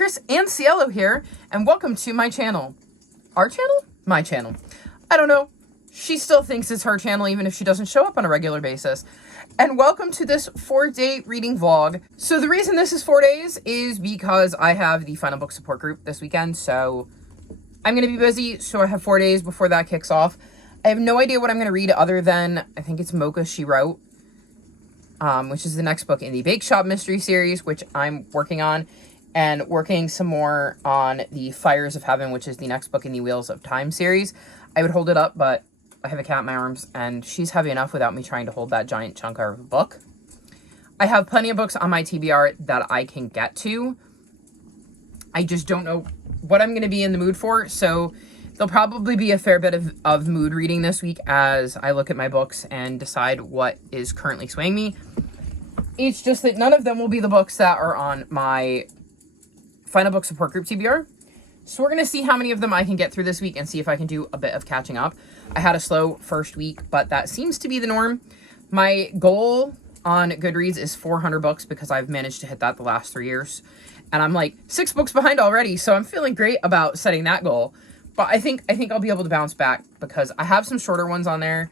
Chris and Cielo here, and welcome to my channel. Our channel? My channel. I don't know. She still thinks it's her channel even if she doesn't show up on a regular basis. And welcome to this 4-day reading vlog. So the reason this is 4 days is because I have the final book support group this weekend, so I'm going to be busy, so I have 4 days before that kicks off. I have no idea what I'm going to read other than, I think it's Mocha She Wrote, which is the next book in the Bake Shop Mystery Series, which I'm working on, and working some more on the Fires of Heaven, which is the next book in the Wheels of Time series. I would hold it up, but I have a cat in my arms, and she's heavy enough without me trying to hold that giant chunk of a book. I have plenty of books on my TBR that I can get to. I just don't know what I'm going to be in the mood for, so there'll probably be a fair bit of mood reading this week as I look at my books and decide what is currently swaying me. It's just that none of them will be the books that are on my final book support group TBR. So we're going to see how many of them I can get through this week and see if I can do a bit of catching up. I had a slow first week, but that seems to be the norm. My goal on Goodreads is 400 books because I've managed to hit that the last 3 years. And I'm like 6 books behind already, so I'm feeling great about setting that goal. But I think I'll be able to bounce back because I have some shorter ones on there,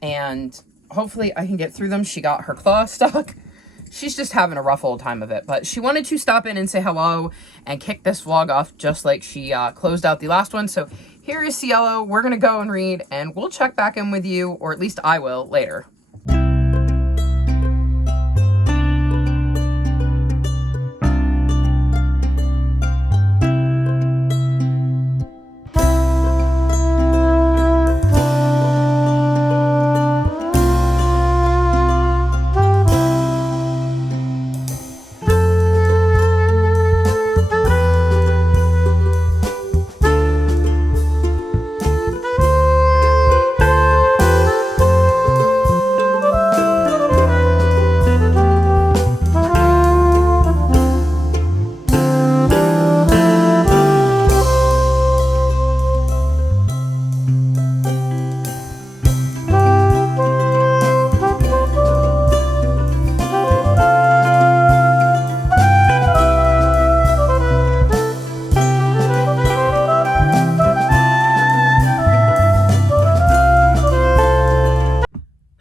and hopefully I can get through them. She got her claw stuck. She's just having a rough old time of it, but she wanted to stop in and say hello and kick this vlog off just like she closed out the last one. So here is Cielo. We're going to go and read, and we'll check back in with you, or at least I will, later.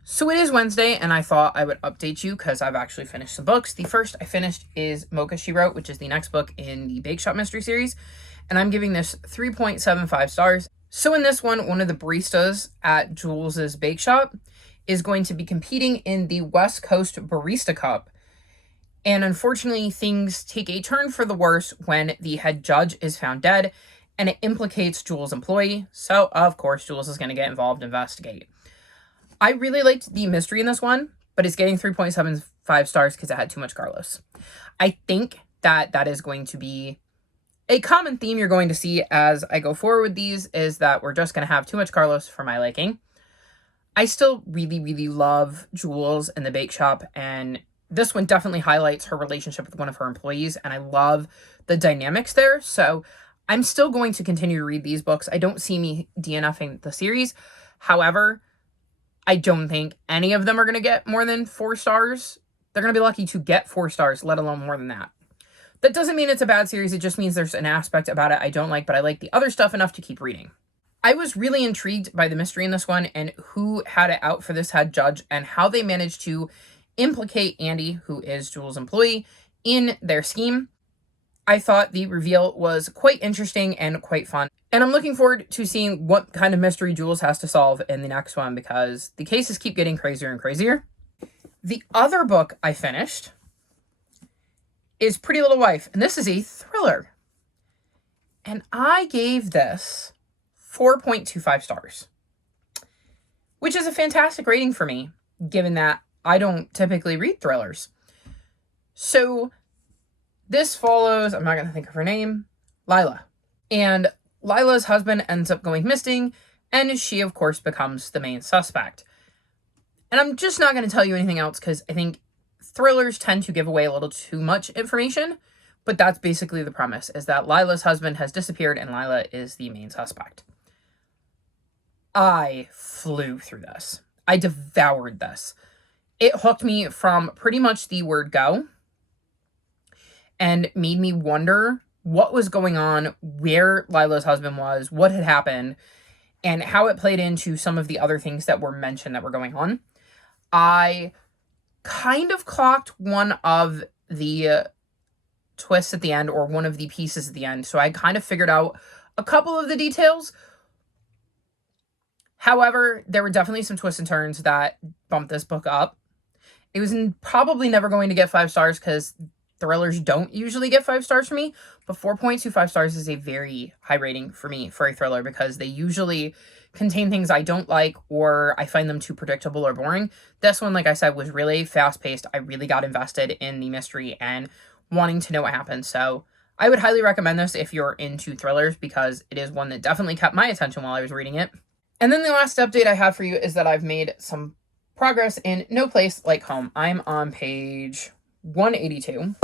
So it is Wednesday, and I thought I would update you because I've actually finished some books. The first I finished is Mocha She Wrote, which is the next book in the Bake Shop Mystery Series, and I'm giving this 3.75 stars. So in this one of the baristas at Jules's Bake Shop is going to be competing in the West Coast Barista Cup, and unfortunately things take a turn for the worse when the head judge is found dead, and it implicates Jules' employee, so of course Jules is going to get involved and investigate. I really liked the mystery in this one, but it's getting 3.75 stars because it had too much Carlos. I think that is going to be a common theme you're going to see as I go forward with these, is that we're just going to have too much Carlos for my liking. I still really, really love Jules and the Bake Shop, and this one definitely highlights her relationship with one of her employees, and I love the dynamics there. So I'm still going to continue to read these books. I don't see me DNFing the series. However, I don't think any of them are going to get more than 4 stars. They're going to be lucky to get 4 stars, let alone more than that. That doesn't mean it's a bad series. It just means there's an aspect about it I don't like, but I like the other stuff enough to keep reading. I was really intrigued by the mystery in this one and who had it out for this head judge and how they managed to implicate Andy, who is Jules' employee, in their scheme. I thought the reveal was quite interesting and quite fun. And I'm looking forward to seeing what kind of mystery Jules has to solve in the next one because the cases keep getting crazier and crazier. The other book I finished is Pretty Little Wife, and this is a thriller. And I gave this 4.25 stars, which is a fantastic rating for me, given that I don't typically read thrillers. So this follows, I'm not going to think of her name, Lila. And Lila's husband ends up going missing, and she, of course, becomes the main suspect. And I'm just not going to tell you anything else because I think thrillers tend to give away a little too much information, but that's basically the premise, is that Lila's husband has disappeared and Lila is the main suspect. I flew through this. I devoured this. It hooked me from pretty much the word go. and made me wonder what was going on, where Lila's husband was, what had happened, and how it played into some of the other things that were mentioned that were going on. I kind of clocked one of the twists at the end, or one of the pieces at the end, so I kind of figured out a couple of the details. However, there were definitely some twists and turns that bumped this book up. It was probably never going to get 5 stars because thrillers don't usually get 5 stars for me, but 4.25 stars is a very high rating for me for a thriller because they usually contain things I don't like, or I find them too predictable or boring. This one, like I said, was really fast-paced. I really got invested in the mystery and wanting to know what happened. So I would highly recommend this if you're into thrillers, because it is one that definitely kept my attention while I was reading it. And then the last update I have for you is that I've made some progress in No Place Like Home. I'm on page 182,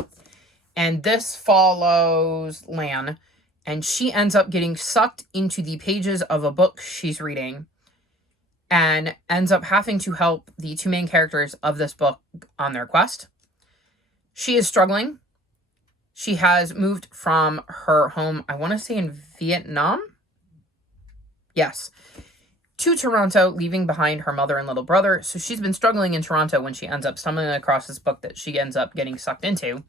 and this follows Lan, and she ends up getting sucked into the pages of a book she's reading and ends up having to help the 2 main characters of this book on their quest. She is struggling. She has moved from her home, I want to say in Vietnam? Yes. To Toronto, leaving behind her mother and little brother. So she's been struggling in Toronto when she ends up stumbling across this book that she ends up getting sucked into.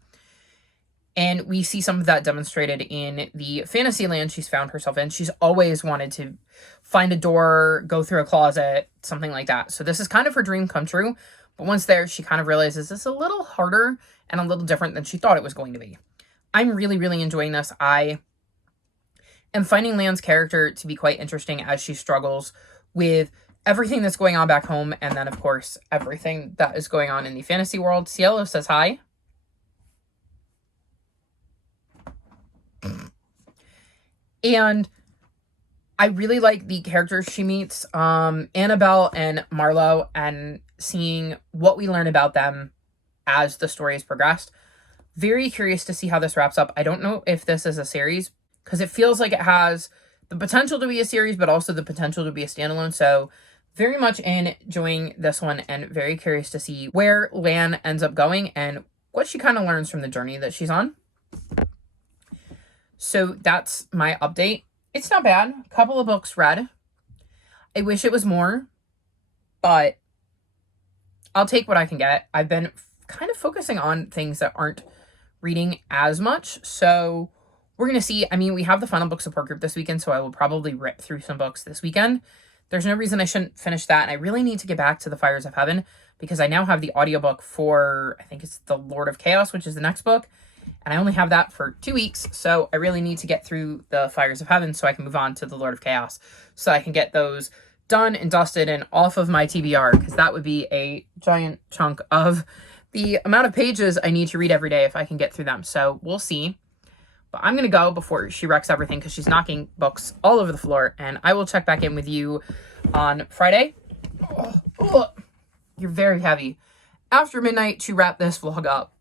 And we see some of that demonstrated in the fantasy land she's found herself in. She's always wanted to find a door, go through a closet, something like that. So this is kind of her dream come true. But once there, she kind of realizes it's a little harder and a little different than she thought it was going to be. I'm really, really enjoying this. I am finding Lan's character to be quite interesting as she struggles with everything that's going on back home, and then, of course, everything that is going on in the fantasy world. Cielo says hi. And I really like the characters she meets, Annabelle and Marlowe, and seeing what we learn about them as the story has progressed. Very curious to see how this wraps up. I don't know if this is a series, because it feels like it has the potential to be a series, but also the potential to be a standalone. So very much enjoying this one, and very curious to see where Lan ends up going and what she kind of learns from the journey that she's on. So that's my update. It's not bad. A couple of books read. I wish it was more, but I'll take what I can get. I've been kind of focusing on things that aren't reading as much. So we're going to see. I mean, we have the final book support group this weekend, so I will probably rip through some books this weekend. There's no reason I shouldn't finish that. And I really need to get back to The Fires of Heaven, because I now have the audiobook for, I think it's The Lord of Chaos, which is the next book. And I only have that for 2 weeks. So I really need to get through The Fires of Heaven so I can move on to The Lord of Chaos, so I can get those done and dusted and off of my TBR, because that would be a giant chunk of the amount of pages I need to read every day if I can get through them. So we'll see. But I'm going to go before she wrecks everything, because she's knocking books all over the floor. And I will check back in with you on Friday. Oh, you're very heavy. After midnight to wrap this vlog up.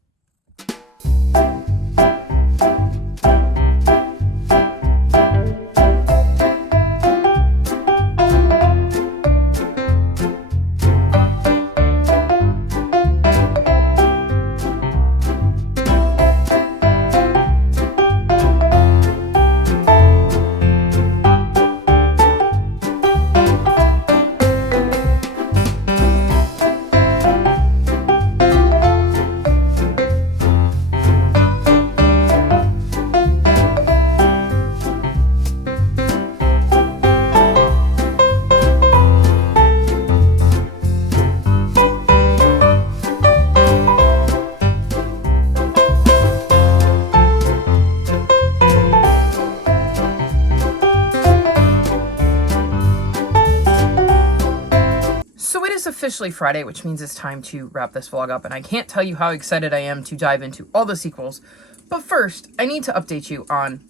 Officially Friday, which means it's time to wrap this vlog up, and I can't tell you how excited I am to dive into all the sequels. But first, I need to update you on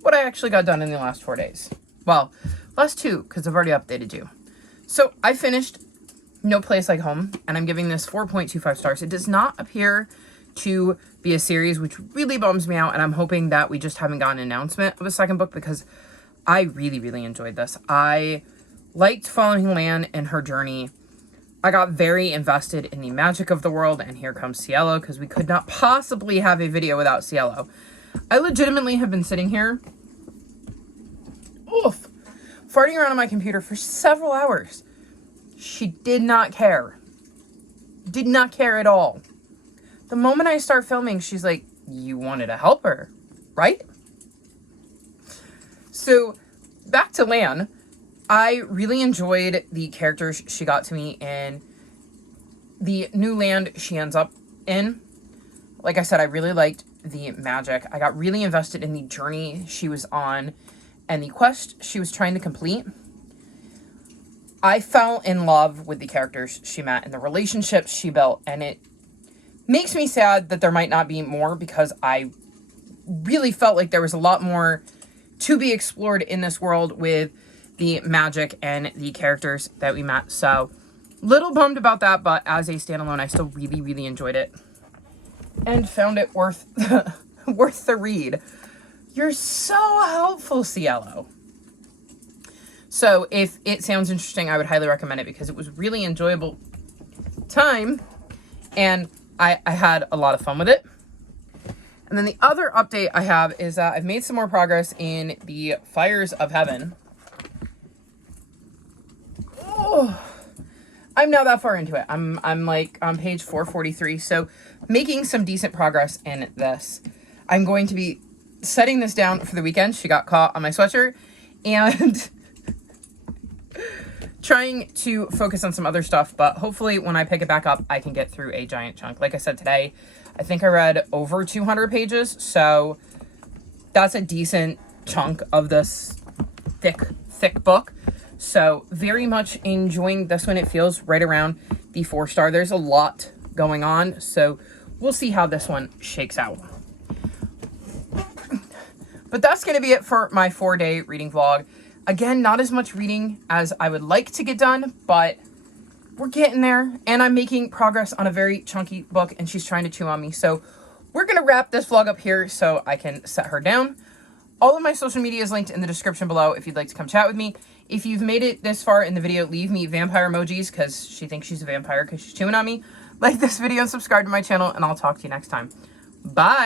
what I actually got done in the last 4 days. Well, last 2, because I've already updated you. So I finished No Place Like Home, and I'm giving this 4.25 stars. It does not appear to be a series, which really bums me out, and I'm hoping that we just haven't gotten an announcement of a second book, because I really, really enjoyed this. I liked following Lan and her journey. I got very invested in the magic of the world, and here comes Cielo, because we could not possibly have a video without Cielo. I legitimately have been sitting here, farting around on my computer for several hours. She did not care. Did not care at all. The moment I start filming, she's like, you wanted to help her, right? So, back to Lan. I really enjoyed the characters she got to meet in the new land she ends up in. Like I said, I really liked the magic. I got really invested in the journey she was on and the quest she was trying to complete. I fell in love with the characters she met and the relationships she built, and it makes me sad that there might not be more, because I really felt like there was a lot more to be explored in this world with the magic and the characters that we met. So, little bummed about that, but as a standalone, I still really, really enjoyed it and found it worth the read. You're so helpful, Cielo. So, if it sounds interesting, I would highly recommend it, because it was really enjoyable time, and I had a lot of fun with it. And then the other update I have is that I've made some more progress in the Fires of Heaven. Oh, I'm not that far into it. I'm like on page 443, so making some decent progress in this. I'm going to be setting this down for the weekend. She got caught on my sweatshirt, and trying to focus on some other stuff, but hopefully when I pick it back up, I can get through a giant chunk. Like I said today, I think I read over 200 pages, so that's a decent chunk of this thick book. So very much enjoying this one. It feels right around the 4-star. There's a lot going on, so we'll see how this one shakes out. But that's going to be it for my 4-day reading vlog. Again, not as much reading as I would like to get done, but we're getting there, and I'm making progress on a very chunky book, and she's trying to chew on me. So we're going to wrap this vlog up here so I can set her down. All of my social media is linked in the description below if you'd like to come chat with me. If you've made it this far in the video, leave me vampire emojis, because she thinks she's a vampire because she's chewing on me. Like this video and subscribe to my channel, and I'll talk to you next time. Bye!